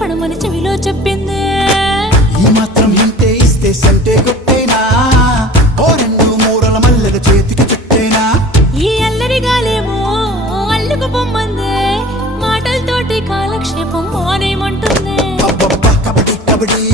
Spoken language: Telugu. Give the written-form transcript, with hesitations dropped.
పడమని చెవిలో చెప్పింది. ఈ మాత్రం ఇంటే ఇస్తే సంటే కొట్టేనా, ఓ రెండు మూరల మల్లెల చేతికి చుట్టేనా. ఈ అల్లరి గాలేమో అల్లుకు పొమ్మందే, మాటలతోటి కాలక్షేపం మానేమంటుంది. కబడ్డీ కబడ్డీ